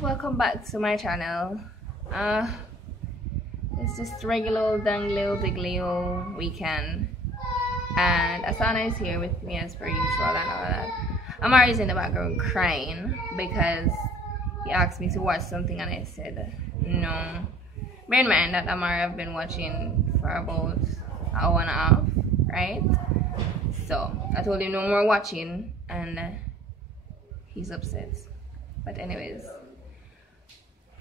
welcome back to my channel. It's just regular old dangleo digleo weekend, and Asana is here with me as per usual and all that. Amari's in the background crying because he asked me to watch something and I said no. Bear in mind that Amari I've been watching for about an hour and a half, right? So I told him no more watching and he's upset. But anyways,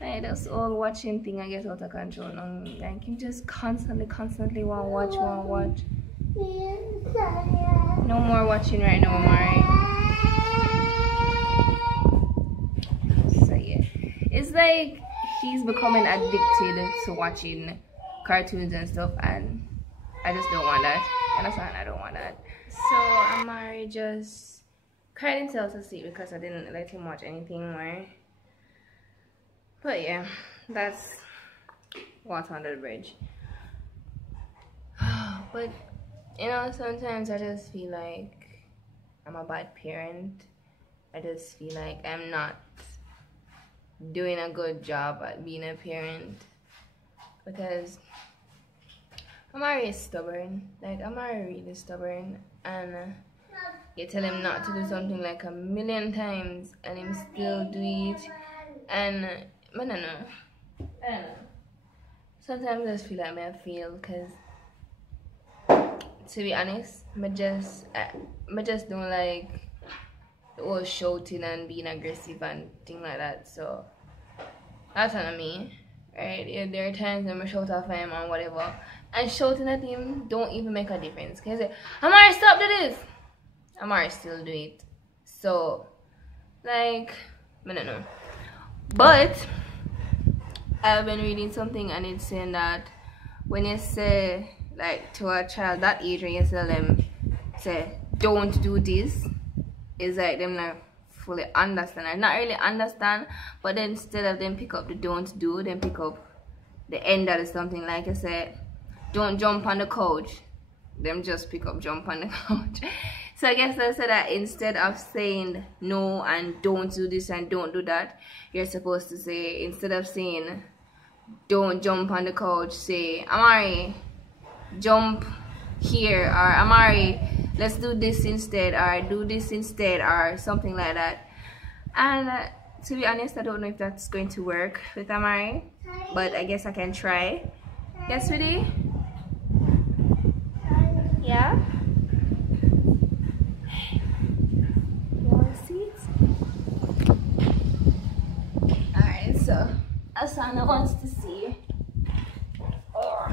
like this whole watching thing I get out of control now. Like you just constantly want to watch. No more watching right now, Amari. So yeah, it's like he's becoming addicted to watching cartoons and stuff, and I just don't want that. You understand? I don't want that. So Amari just cried himself to sleep because I didn't let him watch anything more. But yeah, that's water under the bridge. But you know, sometimes I just feel like I'm a bad parent. I just feel like I'm not doing a good job at being a parent because Amari is stubborn. Like Amari really stubborn, and you tell him not to do something like a million times and him still do it. And I don't know. Sometimes I just feel like I fail because, to be honest, I just don't like the whole shouting and being aggressive and things like that. So that's on me, right? Yeah, there are times when I shout at him and whatever, and shouting at him don't even make a difference. Cause Amari, stop to this. Amari still do it. So like I don't know. But I've been reading something and it's saying that when you say like to a child that age, when you tell them say don't do this, it's like them like fully understand. I not really understand, but then instead of them pick up the don't do, then pick up the end that is something like I said, don't jump on the couch. Them just pick up jump on the couch. So I guess I said that instead of saying no and don't do this and don't do that, you're supposed to say, instead of saying don't jump on the couch, say Amari, jump here, or Amari, let's do this instead, or do this instead, or something like that. And to be honest, I don't know if that's going to work with Amari, but I guess I can try. Yes, sweetie? Yeah? You want a seat? Alright, so Asana wants to see. Oh.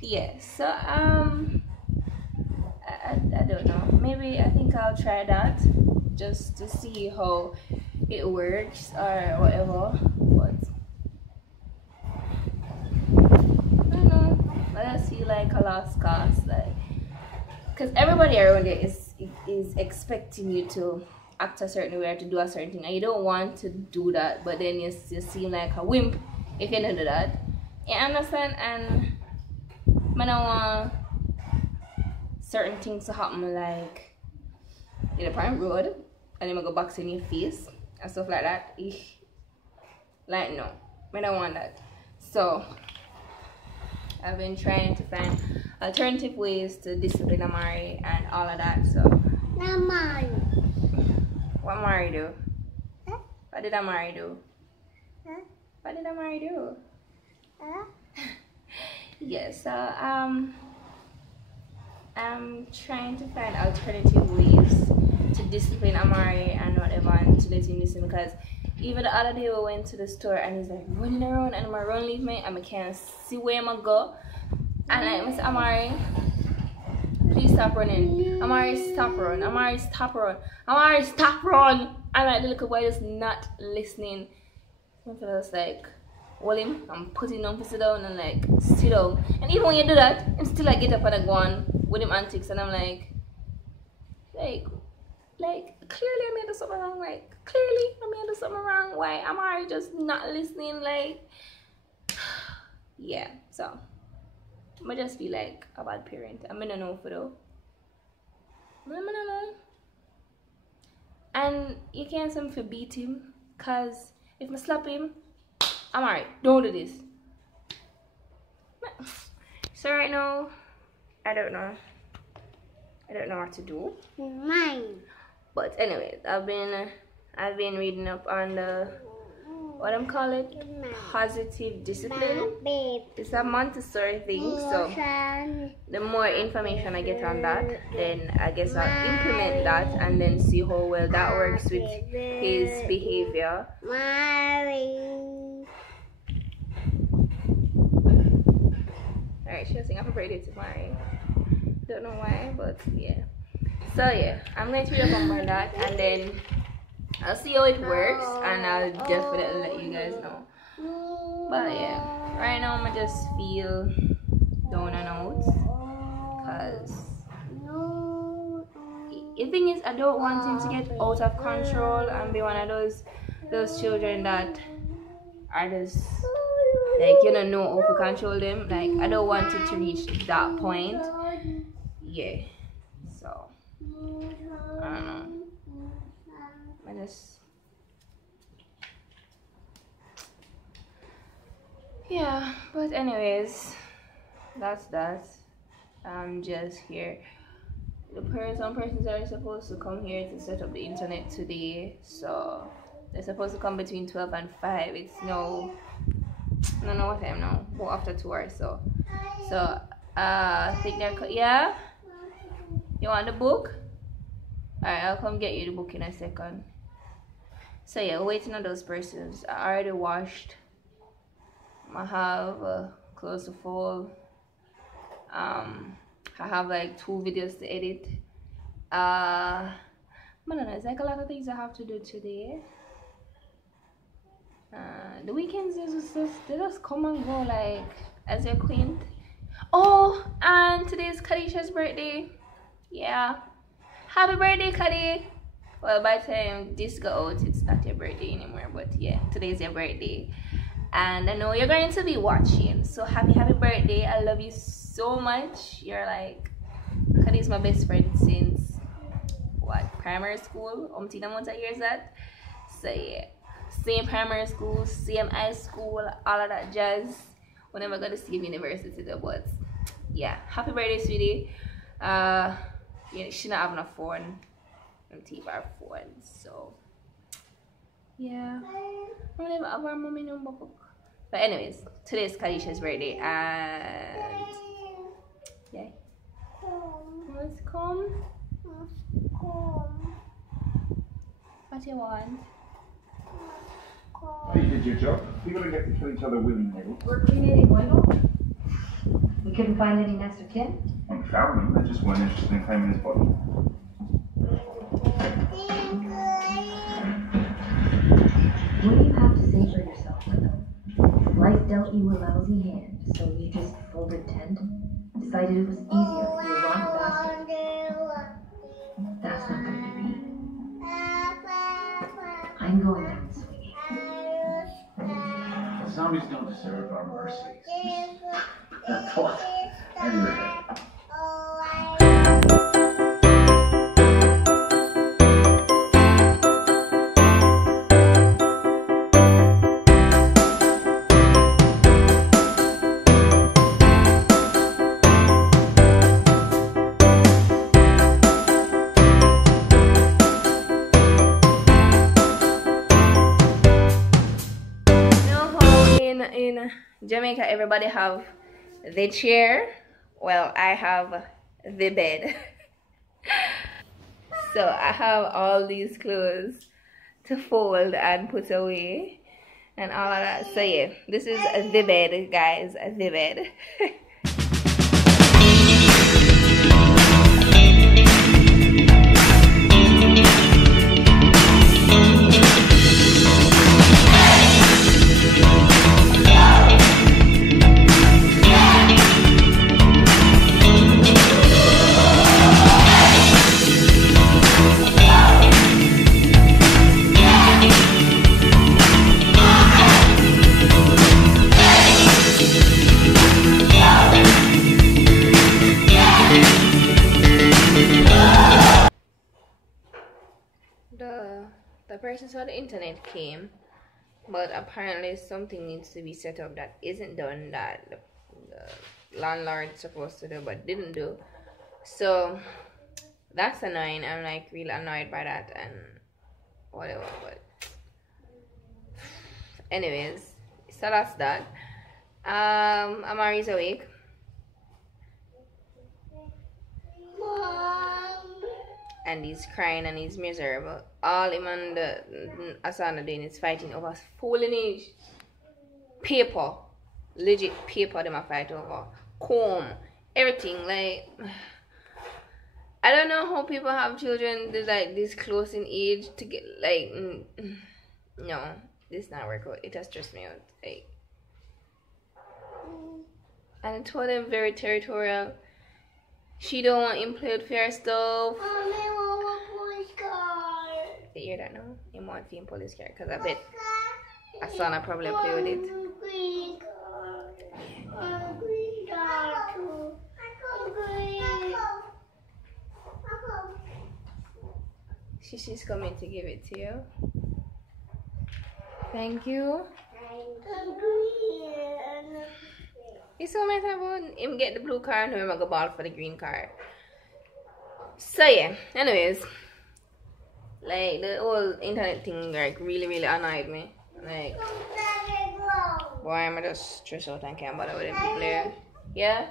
Yeah, so I don't know. Maybe I think I'll try that just to see how it works or whatever. But I don't know. I just feel like a lost cause, like, because everybody around there is expecting you to act a certain way or to do a certain thing, and you don't want to do that, but then you seem like a wimp if you don't do that. You understand? And I don't want certain things to happen, like in the prime road and then I go box in your face and stuff like that. Like no, I don't want that. So I've been trying to find alternative ways to discipline Amari and all of that. So Amari. what Amari do? Huh? What did Amari do? Huh? What did Amari do? Huh? Yes, so I'm trying to find alternative ways to discipline Amari and whatever, and to let him listen, because even the other day we went to the store and he's like running around and my run leave me and I can't see where I'm gonna go, and I said, Amari, please stop running. Amari, stop run. Amari, stop run. Amari, stop run. And like the little boy is not listening. So I was like, hold him and put him down to sit down and like sit down. And even when you do that, him still like get up and go on with him antics, and I'm like clearly I made something wrong. Like clearly I made something wrong. Why am I just not listening? Like yeah, so I just feel like a bad parent. I'm gonna know for though. I'm gonna know. And you can't say me for beat him, cause If I slap him, I'm alright. Don't do this. So right now, I don't know what to do. Mine. But anyways, I've been reading up on the what I'm calling it, positive discipline. It's a Montessori thing, so the more information I get on that, then I guess I'll implement that and then see how well that works with his behavior. Alright, she'll sing happy birthday to Mari. Don't know why, but yeah. So yeah, I'm going to read up on that and then I'll see how it works and I'll definitely let you guys know. But yeah, right now I'm just feel down and out because the thing is I don't want him to get out of control and be one of those children that are just like, you know how to control them. Like, I don't want it to reach that point. Yeah, so I don't know. Yeah, but anyways, that's that. I'm just here. Some persons are supposed to come here to set up the internet today, so they're supposed to come between 12 and 5. It's no, I don't know what time now, or after 2 hours. So I think they're yeah. You want the book? Alright, I'll come get you the book in a second. So yeah, waiting on those persons. I already washed. I have clothes to fold. I have like 2 videos to edit. I don't know, it's like a lot of things I have to do today. The weekends they just come and go like as a quaint. Oh, and today's Kadisha's birthday. Yeah, happy birthday, Kadi. Well, by the time this goes out, it's not your birthday anymore, but yeah, today's your birthday and I know you're going to be watching, so happy birthday. I love you so much. You're like, Kadi's my best friend since what, primary school, amount of years that. So yeah, same primary school, same high school, all of that jazz. We're never gonna see university though, but yeah, happy birthday, sweetie. Yeah, she's not having a phone. I'm taking our phone, so yeah. I don't even have our mommy number book. But anyways, today's Kadisha's birthday and yeah. Let's come. What do you want? You did your job. You gotta get to kill each other willy-nilly. We're cremating Wendell. We couldn't find any next of kin. We found him, they just weren't interested in claiming his body. What do you have to say for yourself, Wendell? Life dealt you a lousy hand, so you just folded tent? Decided it was easier to be a rotten bastard? That's not going to be. I'm going down swinging. Zombies don't deserve our mercy. That's what. Anyway. In Jamaica, everybody have the chair. Well, I have the bed. So I have all these clothes to fold and put away and all of that. So yeah, this is the bed, guys, the bed. The persons on the internet came but apparently something needs to be set up that isn't done, that the landlord's supposed to do but didn't do. So that's annoying. I'm like really annoyed by that and whatever. But anyways, so that's that. Amari's awake. And he's crying and he's miserable. All him and Asana doing is fighting over fooling paper. Legit paper them a fight over. Comb. Everything. Like, I don't know how people have children like this close in age to get like no, this not work out. It has stressed me out. Like, and I told them very territorial. She don't want him play with fair stuff. Mommy, I want a police car. You hear that now? He want him police car because I bet Asana probably play with it. Green car. Green car too. Green. She's coming to give it to you. Thank you. Green. You saw me talk about him get the blue car and him go ball for the green car. So yeah, anyways, like the whole internet thing like really annoyed me. Like, boy, I'm just stressed out and can't bother with them people there. Yeah?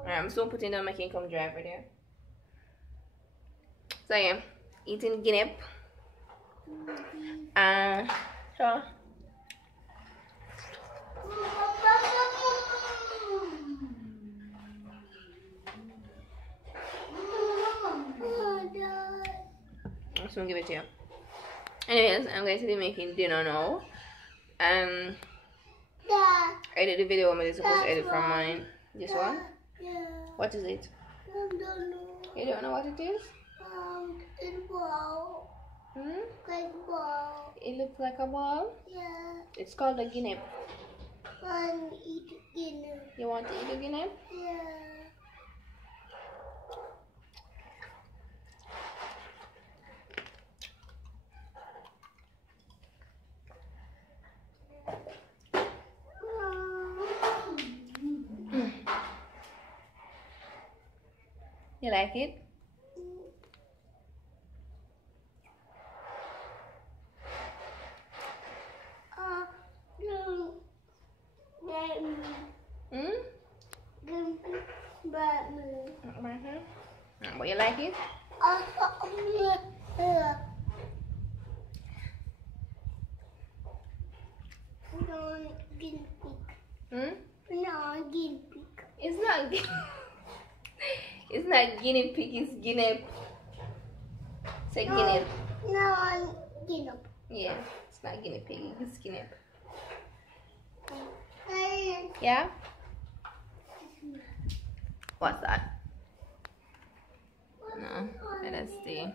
Alright, I'm still putting down my King Come driver there. So yeah, eating guinea. So I'm just gonna give it to you. Anyways, I'm going to be making dinner now. I did the video I'm supposed to edit from mine. This one? Yeah. What is it? I don't know. You don't know what it is? It's a ball. Like a ball. It looks like a ball? Yeah. It's called a guinea. And eat dinner. You want to eat a guinea? Yeah. You like it? No. Batman. But you like it? No, guinea pig. No, guinea pig. It's not it's not guinea pig, it's guinea. Say guinea. No, guinea. Yeah, it's not guinea pig, it's guinea. Yeah? What's that? No, let us see.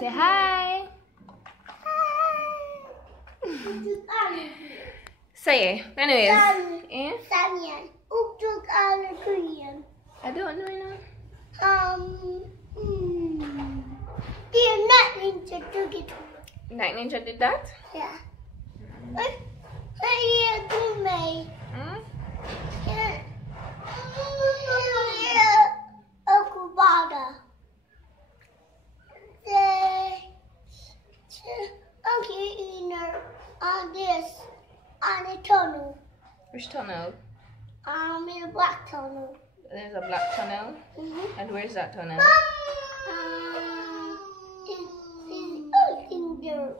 Say hi. So yeah, anyways. Yeah? Samuel, who took all the Korean? I don't know, you know. The Night Ninja took it. Night Ninja did that? Yeah. Hey, to me. Yeah. Okubada. Okay, inner on this on a tunnel. Which tunnel? In a black tunnel. There's a black tunnel? And where's that tunnel? It's in there.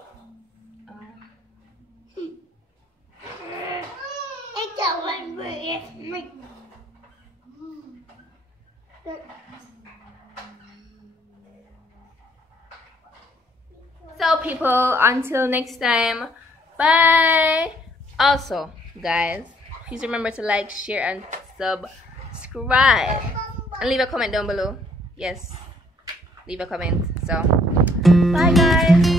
It's a one where it's me. So people, until next time, bye. Also, guys, please remember to like, share, and subscribe. And leave a comment down below. Yes, leave a comment. So, bye guys.